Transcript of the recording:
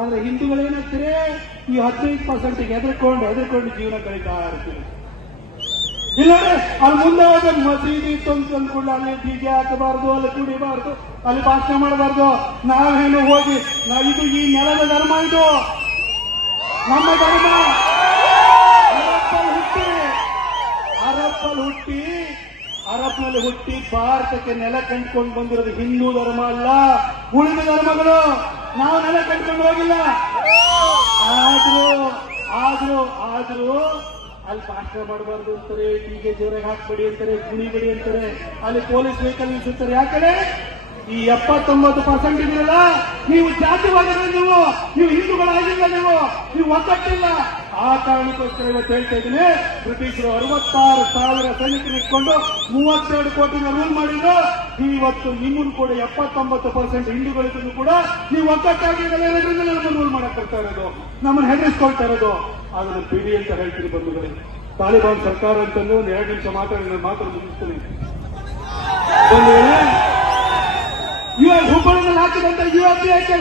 ಆದ್ರೆ ಹಿಂದೂಗಳೇನಾಗ್ತಾರೆ ಈ ಹದಿನೈದು ಪರ್ಸೆಂಟ್ ಎದ್ರಕೊಂಡು ಎದ್ರಕೊಂಡು ಜೀವನ ಕಳೀತಾ ಇರ್ತೀವಿ. ಇಲ್ಲ ಅಲ್ಲಿ ಮುಂದೆ ಹೋದ ಮಸೀದಿ ತಂದು ತಂದ್ಕೊಂಡು ಅಲ್ಲಿ ಬೀಜ ಹಾಕಬಾರ್ದು, ಅಲ್ಲಿ ಕುಡಿಬಾರ್ದು, ಅಲ್ಲಿ ಭಾಷಣ ಮಾಡಬಾರ್ದು. ನಾವೇನು ಹೋಗಿ ನಾವಿದು ಇದು ಈ ನೆಲದ ಧರ್ಮ ಇದು. ನಮ್ಮ ಧರ್ಮ. ಹುಟ್ಟಿ. ಅರಪ್ಪಲ್ಲಿ ಹುಟ್ಟಿ. ಅರಬ್ನಲ್ಲಿ ಹುಟ್ಟಿ ಭಾರತಕ್ಕೆ ನೆಲ ಕಂಡುಕೊಂಡು ಬಂದಿರೋದು ಹಿಂದೂ ಧರ್ಮ ಅಲ್ಲ, ಉಳಿದ ಧರ್ಮಗಳು. ನಾವು ನೆಲ ಕಟ್ಕೊಂಡು ಹೋಗಿಲ್ಲ. ಆದ್ರೂ ಆದ್ರೂ ಆದ್ರೂ ಅಲ್ಲಿ ಭಾಷಣ ಮಾಡಬಾರ್ದು ಅಂತಾರೆ ಟೀಕೆ ಜೋರಾಗಿ ಹಾಕ್ಬೇಡಿ ಅಂತಾರೆ ಕುಣಿಬೇಡಿ ಅಂತಾರೆ, ಅಲ್ಲಿ ಪೊಲೀಸ್ ವೆಹಿಕಲ್ ನಿಲ್ಸುತ್ತಾರೆ. ಯಾಕಂದ್ರೆ ಈ ಎಪ್ಪತ್ತೊಂಬತ್ತು ಪರ್ಸೆಂಟ್ ಇದೆಯಲ್ಲ, ನೀವು ಜಾತಿವಾದಿಗಳು ನೀವು ನೀವು ಹಿಂದೂಗಳಾಗಿಲ್ಲ ನೀವು ನೀವು ಒಗ್ಗಟ್ಟಿಲ್ಲ. ಆ ಕಾರಣಕ್ಕೋಸ್ಕರ ಇವತ್ತು ಹೇಳ್ತಾ ಇದ್ದೀನಿ, ಬ್ರಿಟಿಷರು ಅರವತ್ತಾರು ಸಾವಿರ ಸೈನಿಕರು ಇಟ್ಕೊಂಡು ಮೂವತ್ತೆರಡು ಕೋಟಿನ ರೂಲ್ ಮಾಡಿದ್ರು. ಇವತ್ತು ನಿಮ್ಮನ್ನು ಕೂಡ ಎಪ್ಪತ್ತೊಂಬತ್ತು ಪರ್ಸೆಂಟ್ ಹಿಂದೂಗಳಿದ್ರು ಕೂಡ ನೀವು ಅನ್ನೋದ್ರಿಂದ ನಮ್ಮನ್ನು ರೂಲ್ ಮಾಡಕ್ ಬರ್ತಾ ಇರೋದು. ನಮ್ಮನ್ನು ಹೆದರಿಸ್ಕೊಳ್ತಾ ಇರೋದು. ಅದನ್ನು ಬಿಡಿ ಅಂತ ಹೇಳ್ತೀನಿ ಬಂಧುಗಳೇ. ತಾಲಿಬಾನ್ ಸರ್ಕಾರ ಅಂತಂದು ಒಂದು ಎರಡು ನಿಮಿಷ ಮಾತಾಡಿ ನಾನು ಮಾತಾಡಿ ಮುಗಿಸ್ತೀನಿ. ಬಂಧುಗಳೇ നാട്ടിൽ വന്ന യു എ പിയേക്ക്